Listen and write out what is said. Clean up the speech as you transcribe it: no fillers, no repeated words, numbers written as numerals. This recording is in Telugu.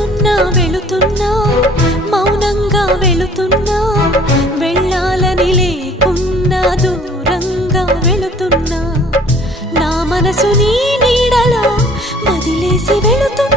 వెళుతున్నా వెళుతున్నా మౌనంగా వెళుతున్నా వెళ్ళాలని లేకున్నా దూరంగా వెళుతున్నా నా మనసు నీ నీడలో వదిలేసి వెళుతున్నా